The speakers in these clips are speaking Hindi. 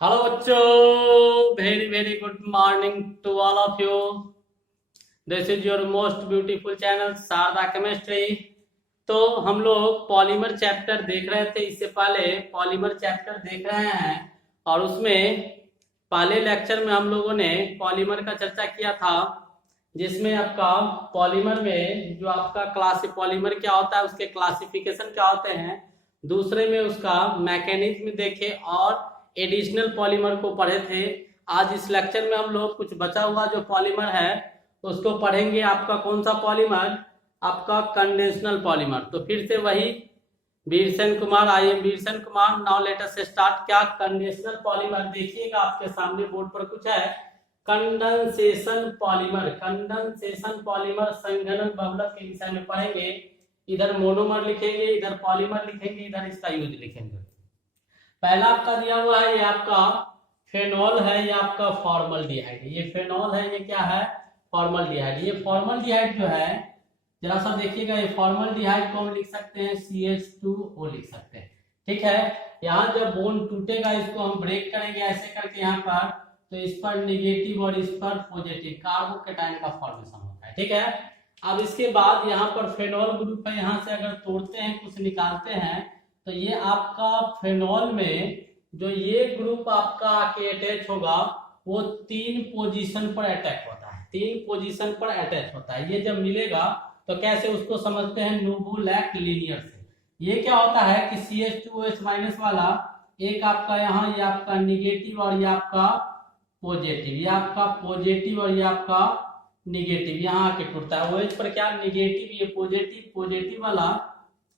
हेलो बच्चों, very very good morning to all of you. This is your most beautiful channel Sharda chemistry. तो हम लोग पॉलीमर चैप्टर देख रहे थे, इससे पहले पॉलीमर चैप्टर देख रहे हैं और उसमें पहले लेक्चर में हम लोगों ने पॉलीमर का चर्चा किया था, जिसमें आपका पॉलीमर में जो आपका पॉलीमर क्या होता है, उसके क्लासिफिकेशन क्या होते हैं, दूसरे में उसका मैकेनिज्म देखे और एडिशनल पॉलीमर को पढ़े थे। आज इस लेक्चर में हम लोग कुछ बचा हुआ जो पॉलीमर है उसको पढ़ेंगे। आपका कौन सा पॉलीमर? आपका कंडेंशनल पॉलीमर। तो फिर से वही Veersen Kumar, I am Veersen Kumar. Now let us start. क्या कंडेंशनल पॉलीमर? देखिएगा आपके सामने बोर्ड पर कुछ है, कंडेंसेशन पॉलीमर। कंडेंसेशन पॉलीमर संघनन बहुलक के विषय में पढ़ेंगे। इधर मोनोमर लिखेंगे, इधर पॉलीमर लिखेंगे, इधर इसका यूज लिखेंगे। पहला आपका दिया हुआ है, ये आपका फेनॉल है, ये आपका फॉर्मल्डिहाइड। ये फेनॉल है, ये क्या है? फॉर्मल्डिहाइड। ये फॉर्मल्डिहाइड जो है, जरा सा देखिएगा, ये फॉर्मल्डिहाइड को हम लिख सकते हैं CH2O लिख सकते हैं। ठीक है, यहाँ जब बोन टूटेगा इसको हम ब्रेक करेंगे ऐसे करके यहाँ पर, तो इस पर निगेटिव और इस पर पॉजिटिव कार्बोकेटाइन का फॉर्मेशन होता है। ठीक है, अब इसके बाद यहाँ पर फेनॉल ग्रुप है, यहाँ से अगर तोड़ते हैं कुछ निकालते हैं तो ये आपका फेनॉल में जो ये ग्रुप आपका आके अटैच होगा वो 3 पोजीशन पर अटैक होता है। 3 पोजीशन पर अटैच होता है। ये जब मिलेगा तो कैसे उसको समझते हैं? नोवोलैक लीनियर से। ये क्या होता है कि CH2OH माइनस वाला एक आपका यहाँ, ये आपका निगेटिव और ये आपका पॉजिटिव, ये आपका पॉजिटिव और ये आपका निगेटिव, यहाँ आके टूटता है। OH पर क्या? निगेटिव, ये पॉजिटिव, पॉजिटिव वाला,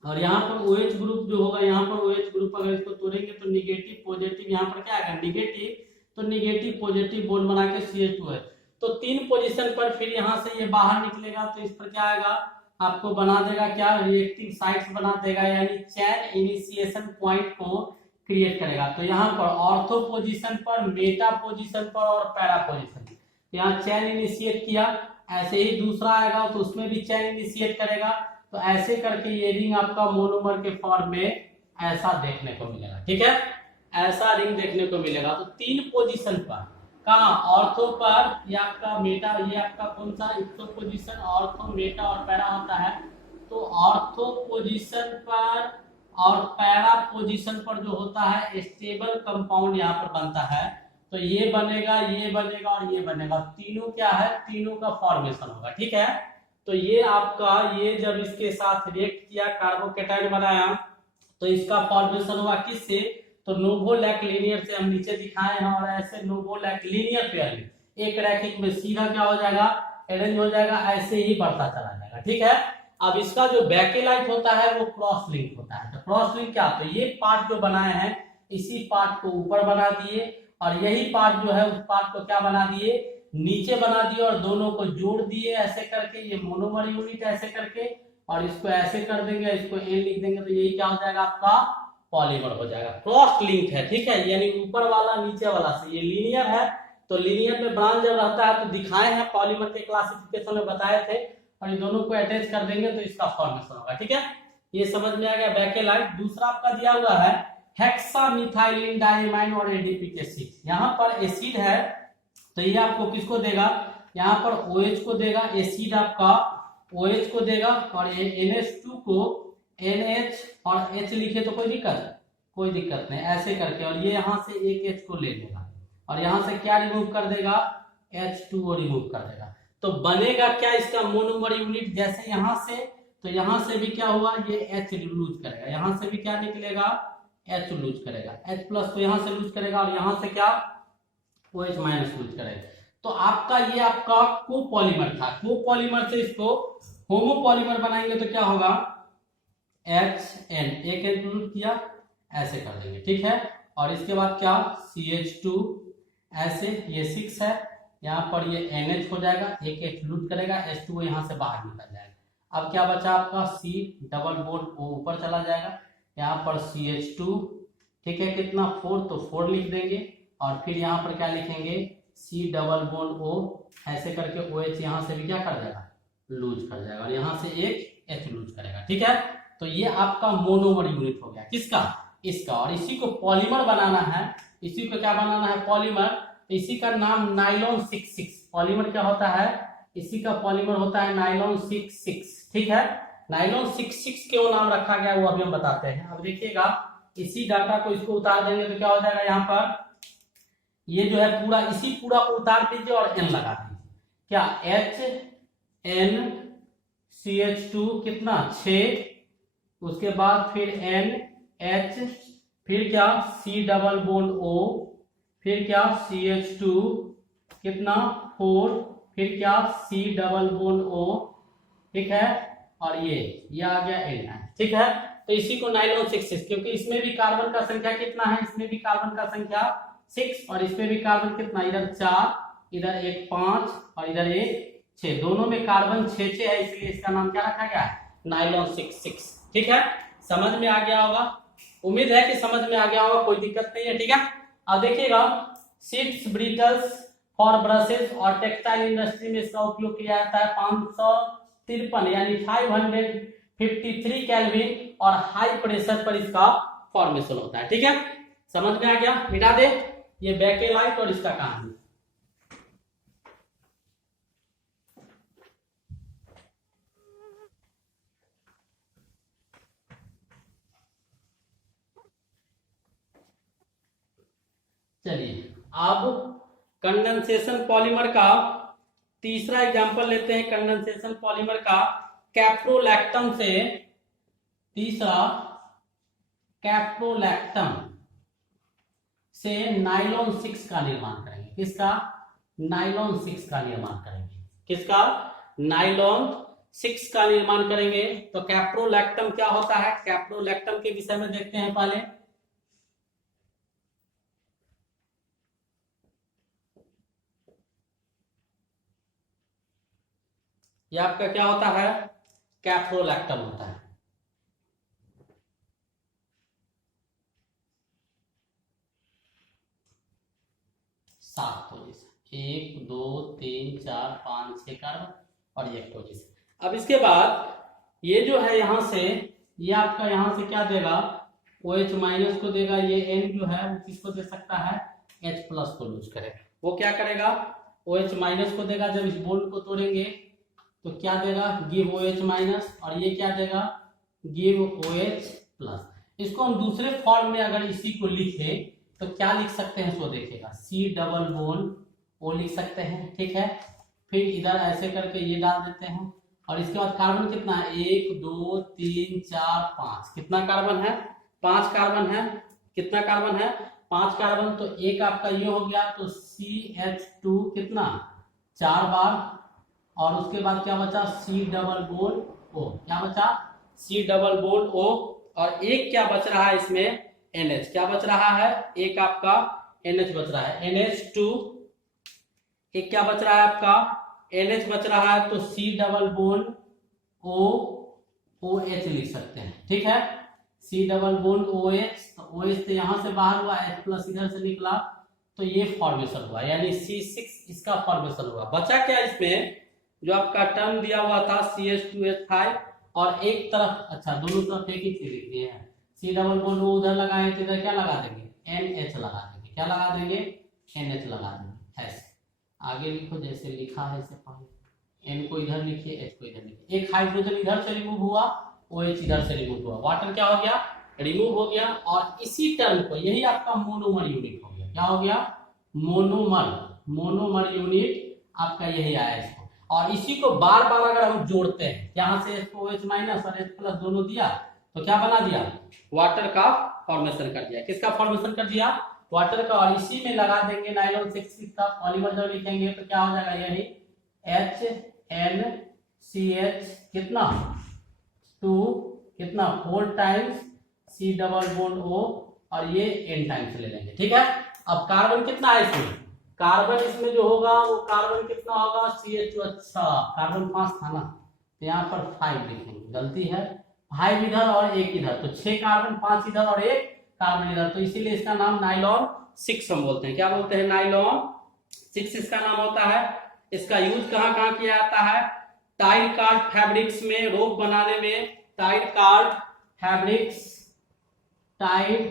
और यहाँ पर OH ग्रुप जो होगा, यहाँ पर OH ग्रुप अगर इसको तोड़ेंगे तो निगेटिव पॉजिटिव, यहाँ पर क्या आएगा? निगेटिव, तो निगेटिव पॉजिटिव बॉन्ड बना के CH2 है। तो 3 पोजीशन पर फिर यहाँ से ये बाहर निकलेगा तो इस पर क्या आएगा? आपको बना देगा क्या? रिएक्टिव साइट्स बना देगा, यानी चैन इनिशिएशन पॉइंट को क्रिएट करेगा। तो यहाँ पर ऑर्थो पोजीशन पर, मेटा पोजीशन पर और पैरा पोजीशन, यहाँ चैन इनिशिएट किया। ऐसे ही दूसरा आएगा तो उसमें भी चैन इनिशिएट करेगा। तो ऐसे करके ये रिंग आपका मोनोमर के फॉर्म में ऐसा देखने को मिलेगा। ठीक है, ऐसा रिंग देखने को मिलेगा। तो 3 पोजीशन पर, कहाँ? ऑर्थो पर, ये आपका मेटा, ये आपका कौन सा? इप्सो पोजीशन, ऑर्थो, मेटा और पैरा होता है। तो ऑर्थो पोजीशन पर और पैरा पोजीशन पर जो होता है स्टेबल कंपाउंड यहाँ पर बनता है। तो ये बनेगा, ये बनेगा और ये बनेगा। तीनों क्या है? तीनों का फॉर्मेशन होगा। ठीक है, तो ये आपका, ये जब इसके साथ रिएक्ट किया, कार्बोकेटाइन बनाया, तो इसका फॉर्मेशन हुआ किससे? तो नोवोलैक लीनियर से हम नीचे दिखाए हैं। और ऐसे नोवोलैक लीनियर पेयर में एक रैखिक में सीधा क्या हो जाएगा? अरेंज हो जाएगा, ऐसे ही बढ़ता चला जाएगा। ठीक है, अब इसका जो बैकेलाइट होता है वो क्रॉस लिंक होता है। तो क्रॉस लिंक क्या? तो ये पार्ट जो बनाए हैं, इसी पार्ट को ऊपर बना दिए और यही पार्ट जो है उस पार्ट को क्या बना दिए? नीचे बना दिए और दोनों को जोड़ दिए ऐसे करके, ये मोनोमर यूनिट ऐसे करके, और इसको ऐसे कर देंगे, इसको N लिख देंगे, तो यही क्या हो जाएगा? आपका पॉलीमर हो जाएगा। क्रॉस लिंक है। ठीक है, यानी ऊपर वाला नीचे वाला से, ये लीनियर है। तो लीनियर में ब्रांच जब रहता है तो दिखाए हैं, पॉलीमर के क्लासिफिकेशन में बताए थे, और ये दोनों को अटैच कर देंगे तो इसका फॉर्मेशन होगा। ठीक है, ये समझ में आ गया बैकेलाइट। दूसरा आपका दिया हुआ है हेक्सामिथाइलिन डाइमाइन और एडीपी एसिड। यहाँ पर एसिड है तो ये आपको किसको देगा? यहाँ पर OH को देगा, एसिड आपका OH को देगा, और ये NH2 को NH और H लिखे तो कोई दिक्कत नहीं, ऐसे करके। और ये यहाँ से एक H को ले लेगा और यहाँ से क्या रिमूव कर देगा? H2O रिमूव कर देगा। तो बनेगा क्या? इसका मोनोमर यूनिट। जैसे यहाँ से, तो यहाँ से भी क्या हुआ? ये H लूज करेगा, यहाँ से भी क्या निकलेगा? H लूज करेगा, H प्लस को यहाँ से लूज करेगा, और यहाँ से क्या? OH माइनस लूज करेगा। तो आपका ये आपका कोपॉलीमर था। कोपॉलीमर से इसको होमोपॉलीमर बनाएंगे तो क्या होगा? HN, एक इंक्लूड किया, ऐसे कर देंगे। ठीक है, और इसके बाद क्या? CH2 ऐसे, ये 6 है, यहाँ पर ये NH हो जाएगा, एक एक्सक्लूड करेगा, H2O यहाँ से बाहर निकल जाएगा। अब क्या बचा आपका? C डबल बॉन्ड O ऊपर चला जाएगा, यहाँ पर CH2। ठीक है, कितना? 4, तो 4 लिख देंगे, और फिर यहाँ पर क्या लिखेंगे? C डबल बॉन्ड O, ऐसे करके OH यहाँ से भी क्या कर जाएगा? लूज कर जाएगा, और यहाँ से एक H लूज करेगा। ठीक है, तो ये आपका मोनोमर यूनिट हो गया। किसका? इसका। और इसी को पॉलीमर बनाना है इसी को क्या बनाना है, पॉलीमर। तो इसी का नाम नाइलॉन 66, पॉलीमर क्या होता है, इसी का पॉलीमर होता है नाइलॉन 66, ठीक है। नाइलॉन 66 क्यों नाम रखा गया वो अभी हम बताते हैं। अब देखिएगा इसी डाटा को इसको उतार देंगे तो क्या हो जाएगा, यहाँ पर ये जो है पूरा, इसी पूरा को उतार दीजिए और n लगा दीजिए, क्या HNCH2 कितना 6, उसके बाद फिर NH, फिर क्या C डबल बॉन्ड O, फिर क्या CH2 कितना 4, फिर क्या C डबल बॉन्ड O, ठीक है, और ये आ गया N, ठीक है। तो इसी को नाइलॉन 66, क्योंकि इसमें भी कार्बन का संख्या कितना है, इसमें भी कार्बन का संख्या 6 और इसमें भी कार्बन कितना, इधर 4, इधर एक 5 और इधर एक 6, दोनों में कार्बन 6 है, इसलिए इसका नाम क्या रखा गया है, नाइलॉन 66, ठीक है। समझ में आ गया होगा, उम्मीद है कि समझ में आ गया होगा, कोई दिक्कत नहीं है, ठीक है। अब देखिएगा शीट्स ब्रिटल्स फॉर ब्रशेस और टेक्सटाइल इंडस्ट्री में इसका उपयोग किया जाता है 553 यानी 553 केल्विन और हाई प्रेशर पर इसका फॉर्मेशन होता है, ठीक है। समझ में आ गया, मिटा दे ये बेकेलाइट और इसका कहानी। चलिए अब कंडेंसेशन पॉलीमर का तीसरा एग्जांपल लेते हैं, कंडेंसेशन पॉलीमर का कैप्रोलैक्टम से, तीसरा कैप्रोलैक्टम से नाइलॉन 6 का निर्माण करेंगे। किसका, नाइलॉन 6 का निर्माण करेंगे, किसका, नाइलॉन 6 का निर्माण करेंगे। तो कैप्रोलैक्टम क्या होता है, कैप्रोलैक्टम के विषय में देखते हैं पहले। ये आपका क्या होता है, कैप्रोलैक्टम होता है। सात पोजीशन, 1 2 3 4 5 6 कार्बन और एक पोजीशन। अब इसके बाद ये जो है यहां से, ये आपका यहां से क्या देगा, OH माइनस को देगा, ये N जो है वो किसको दे सकता है, H प्लस को लूज करेगा। वो क्या करेगा, OH माइनस को देगा, जब इस बॉन्ड को तोड़ेंगे तो क्या देगा, गिव OH माइनस, और ये क्या देगा, गिव OH प्लस। इसको हम दूसरे फॉर्म में अगर इसी को लिखे तो क्या लिख सकते हैं, सो देखिएगा C डबल बॉन्ड O लिख सकते हैं, ठीक है। फिर इधर ऐसे करके ये डाल देते हैं और इसके बाद कार्बन कितना है, 1 2 3 4 5, कितना कार्बन है, 5 कार्बन है, कितना कार्बन है, 5 कार्बन। तो एक आपका ये हो गया, तो CH2 कितना 4 बार, और उसके बाद क्या बचा, C डबल बॉन्ड O, क्या बचा, C डबल बॉन्ड O, और एक क्या बच रहा है इसमें, NH, क्या बच रहा है, एक आपका NH बच रहा है, NH2, एक क्या बच रहा है आपका, NH बच रहा है, तो C double bond O OH लिख सकते हैं, ठीक है। C डबल बॉन्ड OH, तो OH तो यहां से बाहर हुआ, H प्लस इधर से निकला, तो ये फॉर्मेशन हुआ, यानी C6 इसका फॉर्मेशन हुआ। बचा क्या इसमें, जो आपका टर्म दिया हुआ था CH2H5, और एक तरफ, अच्छा दोनों तरफ एक ही चीज लिख दिए हैं, C डबल बॉन्ड उधर लगाए तो इधर क्या लगा देंगे, NH लगा देंगे, क्या लगा देंगे, NH लगा देंगे। ऐसे आगे लिखो जैसे लिखा है इससे पहले, N को इधर लिखिए, H को इधर लिखिए, एक हाइड्रोजन इधर से रिमूव हुआ, OH इधर से रिमूव हुआ, वाटर क्या हो गया, रिमूव हो गया, और इसी टर्म को, यही आपका मोनोमर यूनिट हो गया, क्या हो गया, मोनोमर यूनिट आपका यही आया इसको। और इसी को बार बार अगर हम जोड़ते हैं, यहाँ से OH माइनस और H प्लस दोनों दिया तो क्या बना दिया, वाटर का फॉर्मेशन कर दिया, किसका फॉर्मेशन कर दिया, वाटर का। और इसी में लगा देंगे नाइलॉन 6 का पॉलीमर, जब लिखेंगे तो क्या हो जाएगा, यही HNCH कितना 2 कितना 4 times C double bond O, और ये N टाइम्स ले लेंगे, ठीक है। अब कार्बन कितना है इसमें, कार्बन इसमें जो होगा वो कार्बन कितना होगा, CH2, अच्छा कार्बन 5 था ना, तो यहाँ पर 5 लिखेंगे, गलती है, 5 इधर और 1 इधर, तो 6 कार्बन, 5 इधर और 1 कार्बन इधर, तो इसीलिए इसका नाम नाइलॉन 6 हम बोलते हैं, क्या बोलते हैं, नाइलॉन 6 इसका नाम होता है। इसका यूज कहाँ कहाँ किया जाता है, टाइल कार्ड फैब्रिक्स में, रोप बनाने में, tile card fabrics, tile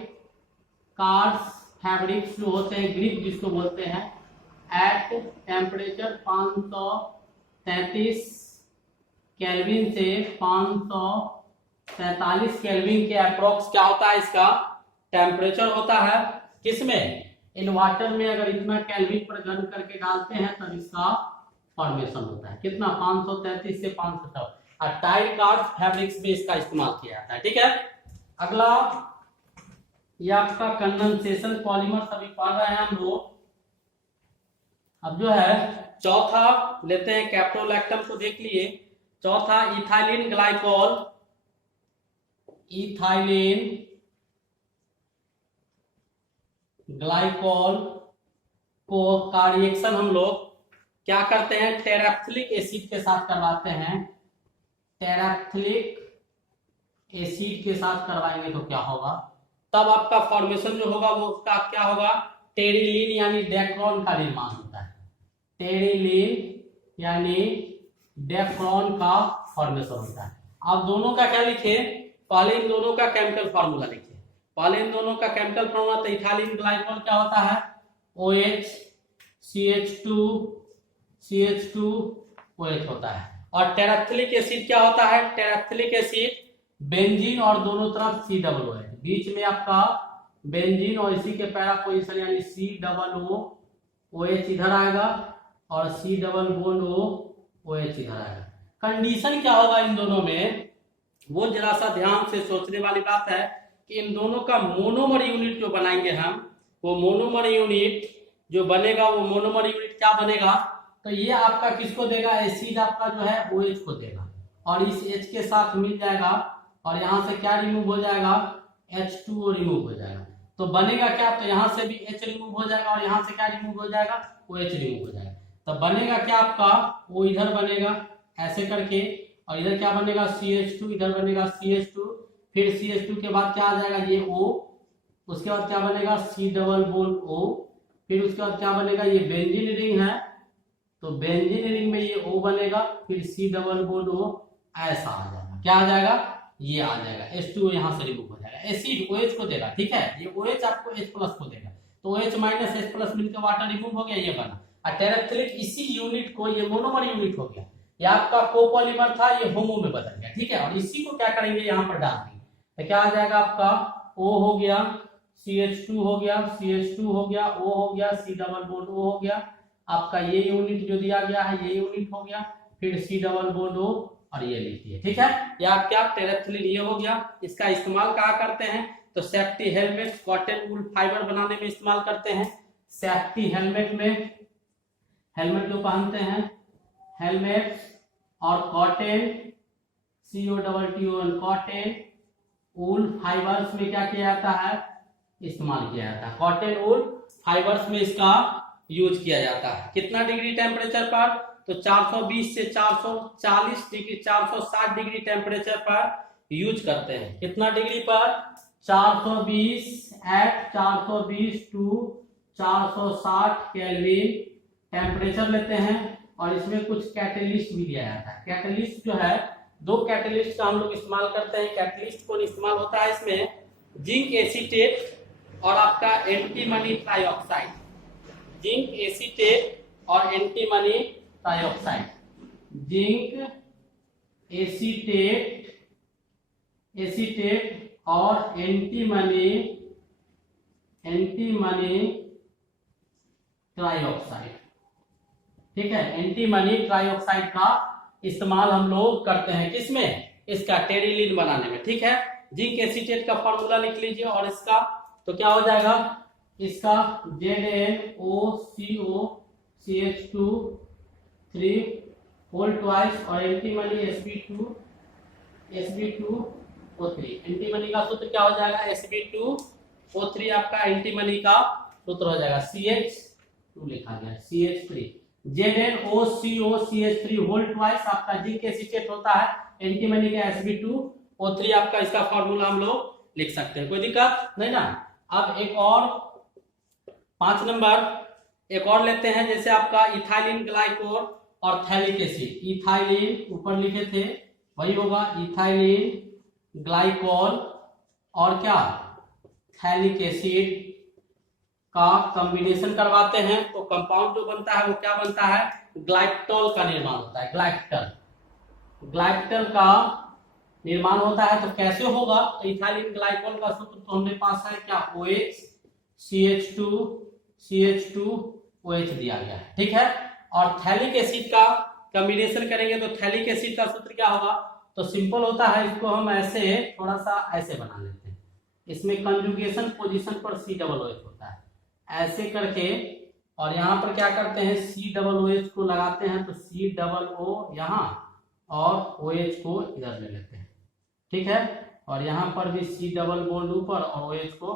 cards fabrics जो होते हैं, ग्रिप जिसको बोलते हैं, एट टेम्परेचर 533 केल्विन से 543 केल्विन के अप्रोक्स क्या होता है, इसका टेम्परेचर होता है। किसमें? इन वाटर में अगर इतना केल्विन पर गर्म करके डालते हैं तब इसका फॉर्मेशन होता है। कितना? 533 से 500। और टाइल कार्ड फैब्रिक्स में इसका इस्तेमाल किया जाता है। ठीक है, अगला ये आपका कंडेंसेशन पॉलीमर सभी पढ़ रहे हैं हम लोग। अब जो है चौथा लेते हैं, कैप्टोलैक्टम को देख लिए। चौथा इथाइलिन ग्लाइकोल, इथाइलिन ग्लाइकोल को का रिएक्शन हम लोग क्या करते हैं, टेरेफ्थिलिक एसिड के साथ करवाते हैं। टेरेफ्थिलिक एसिड के साथ करवाएंगे तो क्या होगा, तब आपका फॉर्मेशन जो होगा वो उसका क्या होगा, टेरिलीन यानी डेक्रोन का निर्माण होता है। टेरिलीन यानी डेक्रोन का फॉर्मेशन होता है। आप दोनों का क्या लिखे, पहले इन दोनों का केमिकल फार्मूला लिखे। पहले इन दोनों का केमिकल फार्मूला, तो इथाइलिन ग्लाइकोल क्या होता है, OH CH2OH होता है। और टेरेफ्थिलिक एसिड क्या होता है, टेरेफ्थिलिक एसिड बेंजीन और दोनों तरफ COOH, बीच में आपका बेंजीन और इसी के पैरा पोजीशन यानी COOH इधर आएगा और COOH इधर आएगा। कंडीशन क्या होगा इन दोनों में, वो जरा सा ध्यान से सोचने वाली बात है कि इन दोनों का मोनोमर यूनिट जो बनाएंगे हम, वो मोनोमर यूनिट जो बनेगा, वो मोनोमर यूनिट क्या बनेगा, तो ये आपका किसको देगा, एसिड आपका जो है OH को देगा और इस H के साथ मिल जाएगा और यहाँ से क्या रिमूव हो जाएगा, H2O रिमूव हो जाएगा। तो बनेगा क्या, तो यहाँ से भी H रिमूव हो जाएगा और यहाँ से क्या रिमूव हो जाएगा, OH रिमूव हो जाएगा। तो बनेगा क्या आपका, वो इधर बनेगा ऐसे करके और इधर क्या बनेगा, CH2, इधर बनेगा CH2, फिर CH2 के बाद क्या आ जाएगा, ये O, उसके बाद क्या बनेगा C+O, फिर उसके बाद क्या बनेगा, ये बेंजीन रिंग है तो बेंजीन रिंग में ये O बनेगा, फिर C+O, ऐसा आ जाएगा। क्या आ जाएगा, ये आ जाएगा, H2O यहाँ से रिमूव हो जाएगा, एसिड OH को देगा। ठीक है, ये OH आपको H+ को देगा, तो OH माइनस H+ मिलकर वाटर रिमूव हो गया, ये बना। और टेरेफ्थिलिक इसी यूनिट को, ये मोनोमर यूनिट हो गया, ये आपका कोपॉलीमर था, ये होमो में बदल गया। ठीक है, और इसी को क्या करेंगे, यहाँ पर डाल देंगे तो क्या आ जाएगा आपका, O हो गया, CH2 हो गया, CH2 हो गया, O हो गया, C+O हो गया, आपका ये यूनिट जो दिया गया है ये यूनिट हो गया, फिर C+O और ये लिखिए। ठीक है, या क्या टेरेफ्थिलिन ये हो गया। इसका इस्तेमाल कहाँ करते हैं, तो safety helmet, cotton wool fibre बनाने में इस्तेमाल करते हैं। सेफ्टी हेलमेट में, हेलमेट जो पहनते हैं, हेलमेट और cotton COTTON cotton wool fibres में क्या किया जाता है, इस्तेमाल किया जाता है। कॉटन वूल फाइबर्स में इसका यूज किया जाता है। कितना डिग्री टेम्परेचर पर, तो 420 से 440 डिग्री, 460 डिग्री टेम्परेचर पर यूज करते हैं। कितना डिग्री पर, 420 एट 420 टू 460 केल्विन टेम्परेचर लेते हैं और इसमें कुछ कैटलिस्ट भी दिया जाता है। कैटलिस्ट जो है, दो कैटलिस्ट का हम लोग इस्तेमाल करते हैं। कैटलिस्ट कौन इस्तेमाल होता है इसमें, जिंक एसीटेट और आपका एंटीमनी ट्राइऑक्साइड, जिंक एसीटेट और एंटीमनी ट्राइऑक्साइड, जिंक एसीटेट और एंटीमनी ट्राइऑक्साइड। ठीक है, एंटीमनी ट्राइऑक्साइड का इस्तेमाल हम लोग करते हैं किसमें, इसका टेरिलीन बनाने में। ठीक है, जिंक एसीटेट का फॉर्मूला लिख लीजिए और इसका तो क्या हो जाएगा, इसका ZnOCO CH2 होल ट्वाइस और एंटीमनी Sb2O3। एंटीमनी का सूत्र क्या हो जाएगा, Sb2O3 आपका एंटीमनी का सूत्र हो जाएगा, CH2 लिखा गया CH3। ZnOCO CH3 whole twice आपका जिंक एसीटेट होता है, एंटीमनी का Sb2O3 आपका, इसका फॉर्मूला हम लोग लिख सकते हैं, कोई दिक्कत नहीं ना। अब एक और 5 नंबर एक और लेते हैं, जैसे आपका इथाइलिन ग्लाइकोल और थैलिक एसिड। इथाइलिन ऊपर लिखे थे वही होगा, इथाइलिन ग्लाइकोल और क्या, थैलिक एसिड। का कॉम्बिनेशन करवाते हैं तो कंपाउंड जो बनता है वो क्या बनता है, ग्लाइकोल का निर्माण होता है। ग्लाइकोल का निर्माण होता है। तो कैसे होगा, तो इथाइलिन ग्लाइकोल का सूत्र तो हमने पास है क्या, OH CH2 OH दिया गया है, ठीक है। और थैलिक एसिड का कॉम्बिनेशन करेंगे तो थैलिक एसिड का सूत्र क्या होगा, तो सिंपल होता है, इसको हम ऐसे थोड़ा सा ऐसे बना लेते हैं। इसमें कंजुगेशन पोजीशन पर COOH होता है, ऐसे करके, और यहाँ पर क्या करते हैं, COOH को लगाते हैं, तो COO यहाँ और OH को इधर ले लेते हैं, ठीक है। और यहाँ पर भी C डबल बॉन्ड ऊपर और OH को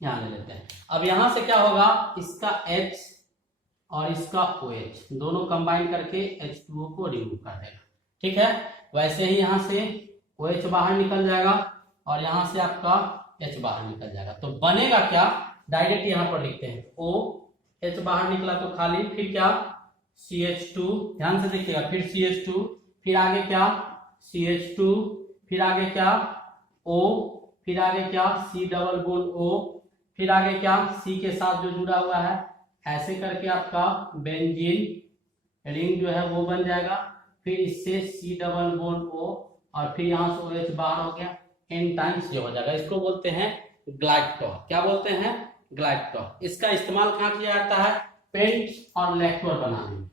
यहाँ ले लेते हैं। अब यहाँ से क्या होगा, इसका H और इसका OH दोनों कंबाइन करके H2O को रिमूव कर देगा, ठीक है। वैसे ही यहाँ से OH बाहर निकल जाएगा और यहाँ से आपका H बाहर निकल जाएगा। तो बनेगा क्या, डायरेक्ट यहाँ पर लिखते हैं, OH बाहर निकला तो खाली, फिर क्या CH2, ध्यान से देखिएगा, फिर CH2, फिर आगे क्या CH2, फिर आगे क्या O, फिर आगे क्या C डबल बॉन्ड O, फिर आगे क्या C के साथ जो जुड़ा हुआ है, ऐसे करके आपका बेंजीन रिंग जो है वो बन जाएगा। फिर इससे C डबल बॉन्ड O और फिर यहाँ से OH बाहर हो गया, N टाइम्स जो हो जाएगा। इसको बोलते हैं ग्लाइकोल। क्या बोलते हैं, ग्लाइकोल। इसका इस्तेमाल कहाँ किया जाता है, पेंट्स और लैक्टोर बनाने में,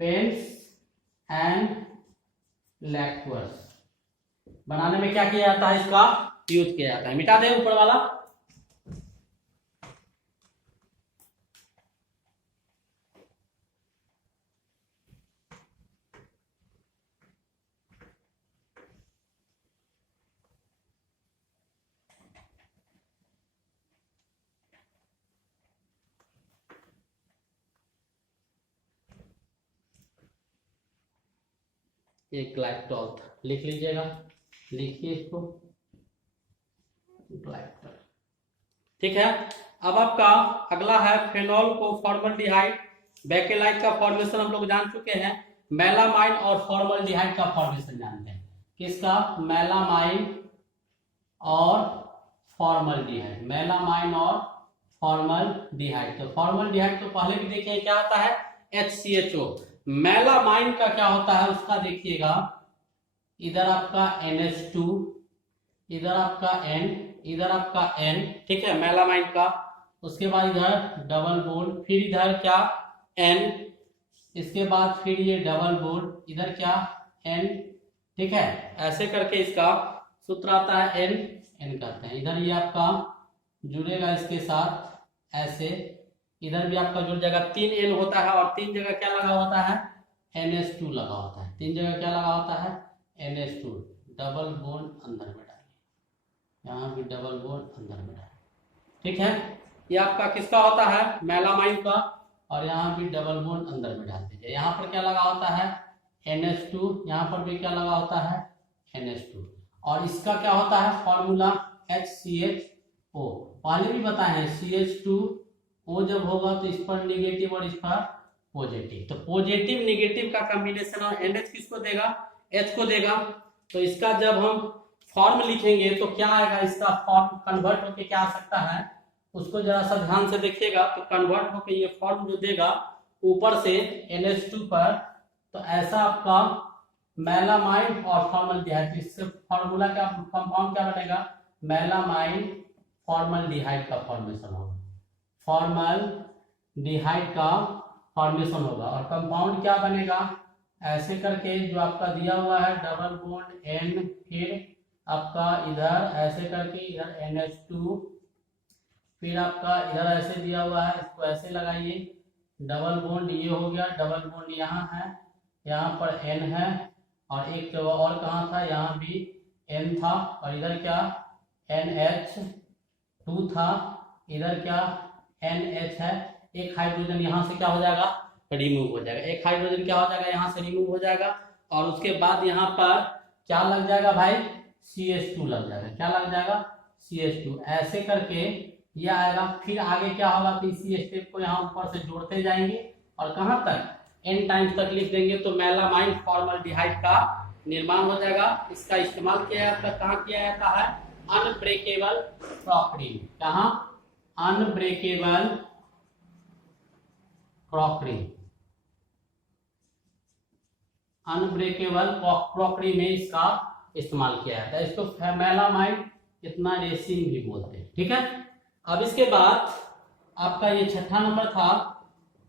पेंट्स एंड लैक्टोर्स बनाने में क्या किया जाता है, इसका यूज किया जाता है। मिटा दे ऊपर वाला। एक ग्लाइकोल था, लिख लीजिएगा, लिखिए इसको ग्लाइकोल, ठीक है। अब आपका अगला है फेनॉल को फॉर्मल्डिहाइड। बेकेलाइट का फॉर्मेशन हम लोग जान चुके हैं, मेलामाइन और फॉर्मल्डिहाइड का फॉर्मेशन जानते हैं। किसका, मेलामाइन और फॉर्मल्डिहाइड, मेलामाइन और फॉर्मल्डिहाइड। तो फॉर्मल्डिहाइड तो पहले भी देखे क्या होता है, HCHO। मेलामाइन का क्या होता है, उसका देखिएगा, इधर आपका NH2, इधर आपका N, इधर आपका N, ठीक है, मेलामाइन का। उसके बाद इधर डबल बॉन्ड, फिर इधर क्या N, इसके बाद फिर ये डबल बॉन्ड, इधर क्या N, ठीक है। ऐसे करके इसका सूत्र आता है N करते हैं। इधर ये आपका जुड़ेगा इसके साथ ऐसे, इधर भी आपका जुड़ जाएगा। 3 N होता है और 3 जगह क्या लगा होता है, NH2 लगा होता है। 3 जगह क्या लगा होता है, NH2। डबल बॉन्ड अंदर में डालिए, यहाँ भी डबल बॉन्ड अंदर में डालिए, ठीक है। ये आपका किसका होता है, मेलामाइन का, और यहाँ भी डबल बॉन्ड अंदर में डाल दीजिए। यहाँ पर क्या लगा होता है, NH2, यहाँ पर भी क्या लगा होता है, NH2। और इसका क्या होता है फॉर्मूला, HCHO। पहले भी बताए हैं, CH2O जब होगा तो इस पर निगेटिव और इस पर पॉजिटिव। तो पॉजिटिव निगेटिव का कॉम्बिनेशन, और NH किसको देगा, H को देगा। तो इसका जब हम फॉर्म लिखेंगे तो क्या आएगा, इसका फॉर्म कन्वर्ट होके क्या आ सकता है, उसको जरा सा ध्यान से देखिएगा। तो कन्वर्ट होके ये फॉर्म जो देगा ऊपर से NH2 पर, तो ऐसा आपका मेलामाइन और फॉर्मल्डिहाइड, इससे फॉर्मूला का कंपाउंड क्या बनेगा, मेलामाइन फॉर्मल्डिहाइड का फॉर्मेशन होगा, फॉर्मल्डिहाइड का फॉर्मेशन होगा। और कंपाउंड क्या बनेगा, ऐसे करके जो आपका दिया हुआ है डबल बॉन्ड N, फिर आपका इधर ऐसे करके इधर NH2, फिर आपका इधर ऐसे दिया हुआ है, इसको ऐसे लगाइए, डबल बॉन्ड ये हो गया, डबल बॉन्ड यहाँ है, यहाँ पर N है, और एक जगह और कहाँ था, यहाँ भी N था, और इधर क्या NH2 था, इधर क्या NH है। एक हाइड्रोजन यहाँ से क्या हो जाएगा, रिमूव हो जाएगा। एक हाइड्रोजन क्या हो जाएगा, यहाँ से रिमूव हो जाएगा। और उसके बाद यहाँ पर क्या लग जाएगा भाई, CH2 लग जाएगा। क्या लग जाएगा, CH2। ऐसे करके ये आएगा। फिर आगे क्या होगा कि इसी स्टेप को यहाँ ऊपर से जोड़ते जाएंगे और कहाँ तक, N टाइम्स तक लिख देंगे, तो मेलामाइन फॉर्मल्डिहाइड का निर्माण हो जाएगा। इसका इस्तेमाल किया जाता है, कहाँ किया जाता है, अनब्रेकेबल प्रॉपर्टी में। कहाँ, अनब्रेकेबल क्रॉकरी, अनब्रेकेबल क्रॉकरी में इसका इस्तेमाल किया जाता है। इसको फैमेलामाइड इतना रेसिन भी बोलते हैं। ठीक है, अब इसके बाद आपका ये छठा नंबर था।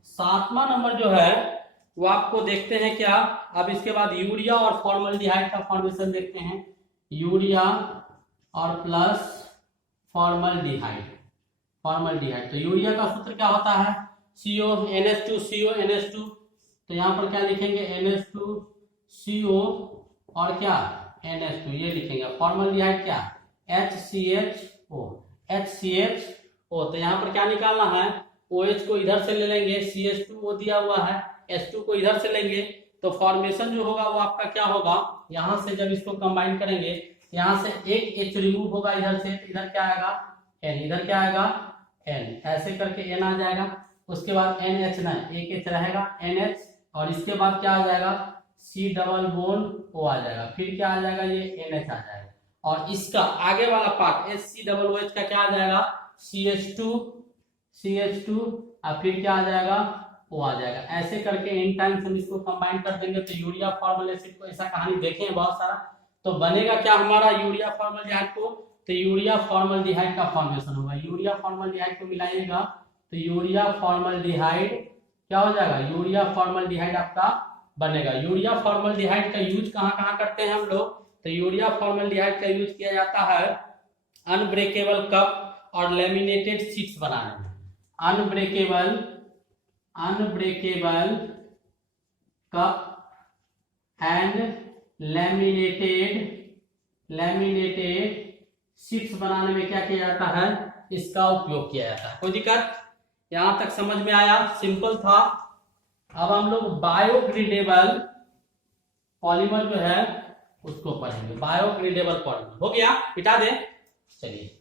सातवां नंबर जो है वो आपको देखते हैं क्या, अब इसके बाद यूरिया और फॉर्मल्डिहाइड का फॉर्मेशन देखते हैं। यूरिया और प्लस फॉर्मल्डिहाइड, फॉर्मल्डिहाइड तो यूरिया का सूत्र क्या होता है, CO NH2 CO NH2, तो यहाँ पर क्या लिखेंगे NH2 CO और क्या NH2 ये लिखेंगे। फॉर्मल्डिहाइड क्या HCHO, HCHO, तो यहाँ पर क्या निकालना है, OH को इधर से ले लेंगे, CH2O दिया हुआ है, H2 को इधर से लेंगे, तो फॉर्मेशन जो होगा वो आपका क्या होगा, यहाँ से जब इसको कंबाइन करेंगे यहाँ से एक H रिमूव होगा इधर से, इधर क्या आएगा N, इधर क्या आएगा N, ऐसे करके N आ जाएगा। उसके बाद NH ना एक H रहेगा NH, और इसके बाद क्या आ जाएगा C डबल बॉन्ड O आ जाएगा, फिर क्या आ जाएगा ये NH आ जाएगा, और इसका आगे वाला पार्ट HCOOH का क्या आ जाएगा CH2 और फिर क्या आ जाएगा O आ जाएगा। ऐसे करके इन टाइम्स हम इसको कंबाइन कर देंगे तो यूरिया फॉर्मल एसिड को, ऐसा कहानी देखे हैं बहुत सारा, तो बनेगा क्या हमारा यूरिया फॉर्मल्डिहाइड को, तो यूरिया फॉर्मल्डिहाइड का फॉर्मेशन होगा। यूरिया फॉर्मल्डिहाइड को मिलाइएगा तो यूरिया फॉर्मल्डिहाइड क्या हो जाएगा, यूरिया फॉर्मल्डिहाइड आपका बनेगा। यूरिया फॉर्मल्डिहाइड का यूज कहाँ कहाँ करते हैं हम लोग, तो यूरिया फॉर्मल्डिहाइड का यूज किया जाता है अनब्रेकेबल कप और लेमिनेटेड शीट्स बनाने में। Unbreakable cup and laminated sheets बनाने में क्या किया जाता है, इसका उपयोग किया जाता है। कोई दिक्कत, यहां तक समझ में आया, सिंपल था। अब हम लोग बायोग्रेडेबल पॉलीमर जो है उसको पढ़ेंगे। बायोग्रेडेबल पॉलीमर हो गया, मिटा दे। चलिए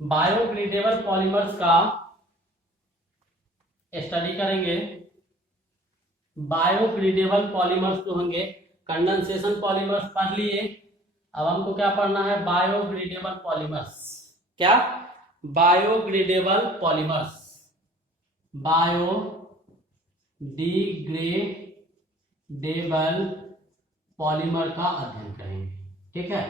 बायोग्रेडेबल पॉलीमर्स का स्टडी करेंगे। बायोग्रेडेबल पॉलीमर्स जो होंगे, कंडेंसेशन पॉलीमर्स पढ़ लिए, अब हमको क्या पढ़ना है, बायोग्रेडेबल पॉलीमर्स। क्या बायोग्रेडेबल पॉलीमर्स, बायोडिग्रेडेबल पॉलीमर का अध्ययन करेंगे। ठीक है,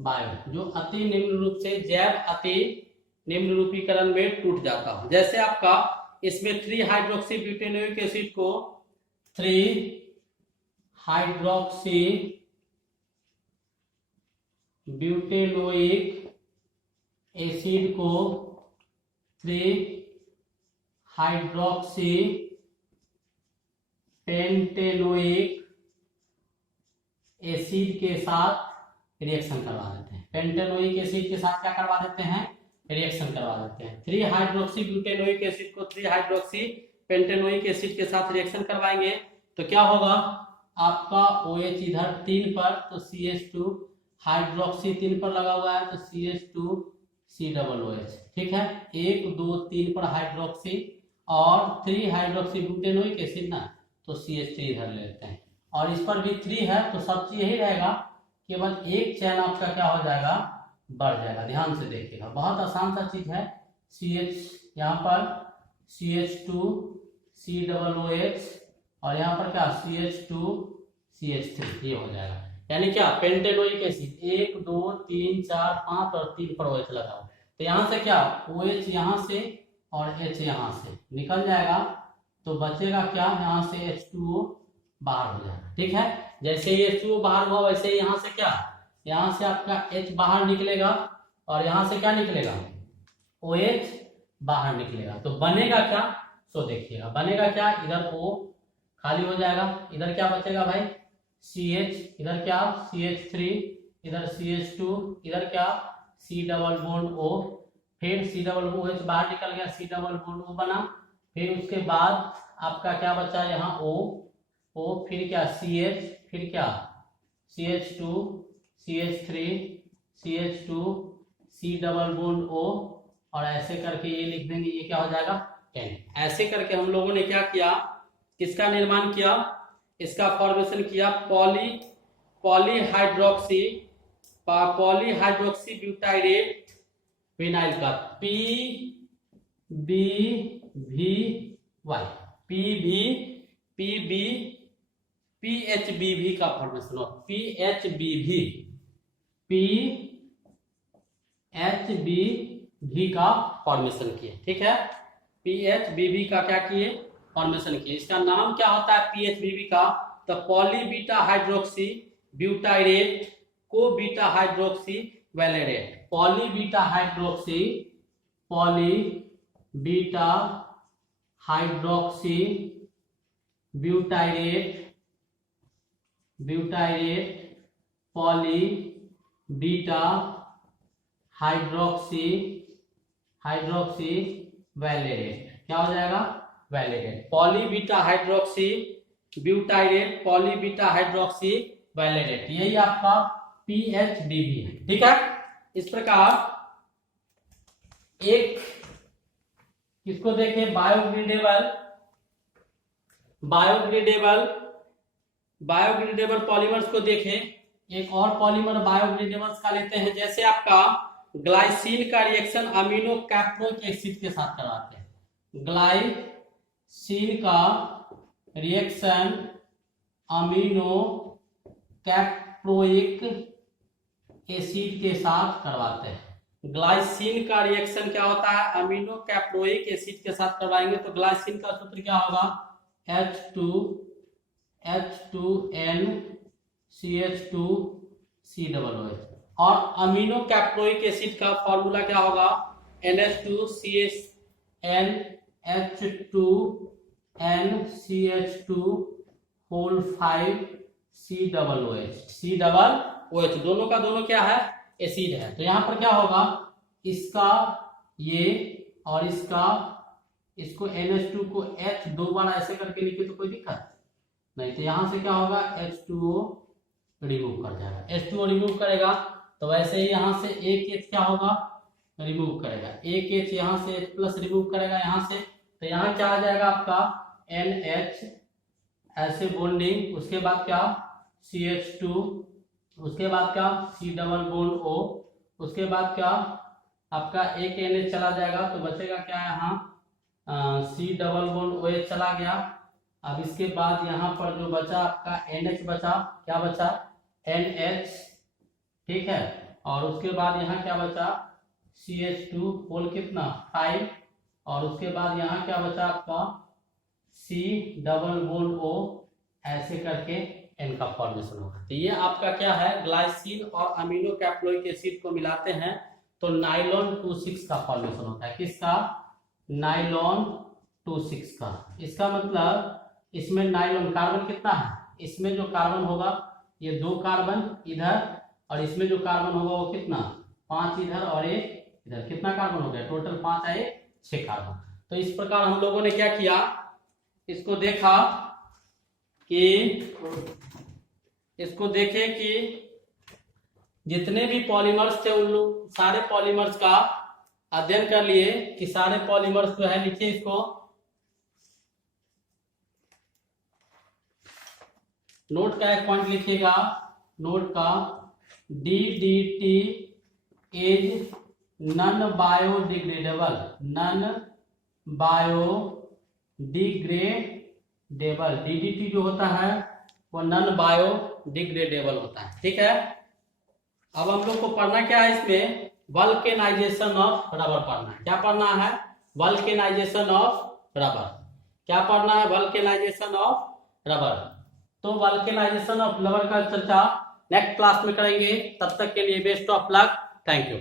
बायो जो अति निम्न रूप से, जैव अति निम्न रूपीकरण में टूट जाता हो, जैसे आपका इसमें 3 हाइड्रोक्सी ब्यूटेनोइक एसिड को 3 हाइड्रोक्सी ब्यूटेनोइक एसिड को 3 हाइड्रोक्सी पेंटेनोइक एसिड के साथ रिएक्शन करवा देते हैं। पेंटेनोइक एसिड के साथ क्या करवा देते हैं, रिएक्शन करवा देते हैं। 3 हाइड्रोक्सी ब्यूटेनोइक एसिड को 3 हाइड्रोक्सी पेंटेनोइक एसिड के साथ रिएक्शन करवाएंगे तो क्या होगा, आपका OH इधर 3 पर, तो CH2 हाइड्रोक्सी 3 पर लगा हुआ है तो CH2 COOH। ठीक है, 1 2 3 पर हाइड्रोक्सी और 3 हाइड्रोक्सी ब्यूटेनोइक एसिड ना, तो CH3 इधर ले लेते हैं, और इस पर भी 3 है तो सब चीज यही रहेगा, केवल एक चैन आपका क्या हो जाएगा, बढ़ जाएगा। ध्यान से देखिएगा, बहुत आसान सा चीज है। CH यहाँ पर CH2 COOH और यहाँ पर क्या CH2 CH3, ये हो जाएगा। यानी क्या, पेंटेनोइक एसिड 1 2 3 4 5 और 3 पर OH लगा हुआ, तो यहाँ से क्या OH यहाँ से और H यहाँ से निकल जाएगा, तो बचेगा क्या, यहाँ से H2O बाहर हो जाएगा। ठीक है, जैसे ये H2O बाहर हुआ वैसे यहाँ से क्या, यहाँ से आपका H बाहर निकलेगा और यहाँ से क्या निकलेगा, OH बाहर निकलेगा, तो बनेगा क्या, तो देखिएगा बनेगा क्या, इधर O खाली हो जाएगा, इधर क्या बचेगा भाई CH, इधर क्या CH3, इधर CH2, इधर क्या C डबल बॉन्ड O, फिर C डबल OH बाहर निकल गया, C डबल बॉन्ड O बना, फिर उसके बाद आपका क्या बचा यहाँ O, फिर क्या CH, फिर क्या CH2 CH3 CH2 C double bond O, और ऐसे करके ये लिख देंगे, ये क्या हो जाएगा N। ऐसे करके हम लोगों ने क्या किया, किसका निर्माण किया, इसका फॉर्मेशन किया पॉलीहाइड्रोक्सी ब्यूटाइरेट विनाइल का, B V Y, P V P B P H B V का फॉर्मेशन हो, P H B V P H B V का फॉर्मेशन किए। ठीक है, पी एच बी भी का क्या किए, फॉर्मेशन किए। इसका नाम क्या होता है पी एच बी भी का, तो पॉली बीटा हाइड्रोक्सी ब्यूटाइरेट को beta hydroxy valerate, poly beta hydroxy, poly beta hydroxy butyrate, butyrate poly beta hydroxy, hydroxy valerate, क्या हो जाएगा, valerate, poly beta hydroxy butyrate poly beta hydroxy valerate, यही आपका PHBB है। ठीक है, इस प्रकार एक किसको देखें, बायोडिग्रेडेबल, बायोडिग्रेडेबल, बायोडिग्रेडेबल पॉलीमर्स को देखें। एक और पॉलीमर बायोडिग्रेडेबल्स का लेते हैं, जैसे आपका ग्लाइसिन का रिएक्शन अमीनो कैप्रोइक एसिड के साथ करवाते हैं, ग्लाइसिन का रिएक्शन अमीनो कैप्रोइक एसिड के साथ करवाते हैं। ग्लाइसिन का रिएक्शन क्या होता है, अमीनो कैप्रोइक एसिड के साथ करवाएंगे तो ग्लाइसिन का सूत्र क्या होगा, H2N CH2COOH, और अमीनो कैप्रोइक एसिड का फॉर्मूला क्या होगा, NH2CH2 5COOH, दोनों का दोनों क्या है, एसिड है। तो यहाँ पर क्या होगा, इसका ये और इसका, इसको NH2 को H दो बार ऐसे करके लिखे तो कोई दिक्कत नहीं, तो यहां से क्या होगा, H2O रिमूव कर जाएगा, H2O रिमूव करेगा तो वैसे ही यहां से एक H क्या होगा, रिमूव करेगा, एक H यहां से H प्लस रिमूव करेगा यहां से, तो यहां क्या आ जाएगा आपका NH ऐसे बॉन्डिंग, उसके बाद क्या CH2, उसके बाद क्या C डबल बॉन्ड O, उसके बाद क्या आपका एक NH चला जाएगा तो बचेगा क्या, यहाँ C डबल बॉन्ड OH चला गया। अब इसके बाद यहाँ पर जो बचा आपका NH बचा, क्या बचा NH, ठीक है, और उसके बाद यहाँ क्या बचा CH2 होल कितना 5, और उसके बाद यहाँ क्या बचा आपका C डबल बॉन्ड O, ऐसे करके N का फॉर्मेशन होगा। तो ये आपका क्या है, ग्लाइसिन और अमीनो कैप्रोइक एसिड को मिलाते हैं तो नाइलॉन 2,6 का फॉर्मेशन होता है, किसका, नाइलॉन 2,6 का। इसका मतलब इसमें नाइलॉन कार्बन कितना है, इसमें जो कार्बन होगा ये 2 कार्बन इधर, और इसमें जो कार्बन होगा वो कितना 5 इधर और 1 इधर, कितना कार्बन हो गया टोटल 5 आए 6 कार्बन। तो इस प्रकार हम लोगों ने क्या किया, इसको देखा कि इसको देखे कि जितने भी पॉलीमर्स थे उन लोग सारे पॉलीमर्स का अध्ययन कर लिए कि सारे पॉलीमर्स जो है, लिखिए इसको, नोट का एक पॉइंट लिखिएगा, नोट का DDT is non biodegradable, non biodegradable, DDT जो होता है वो नॉन बायोडिग्रेडेबल होता है। ठीक है, अब हम लोग को पढ़ना क्या है, इसमें वल्केनाइजेशन ऑफ रबर पढ़ना है। क्या पढ़ना है, वल्केनाइजेशन ऑफ रबर, क्या पढ़ना है, वल्केनाइजेशन ऑफ रबर। तो वल्केनाइजेशन ऑफ रबर का चर्चा नेक्स्ट क्लास में करेंगे, तब तक के लिए best of luck, thank you.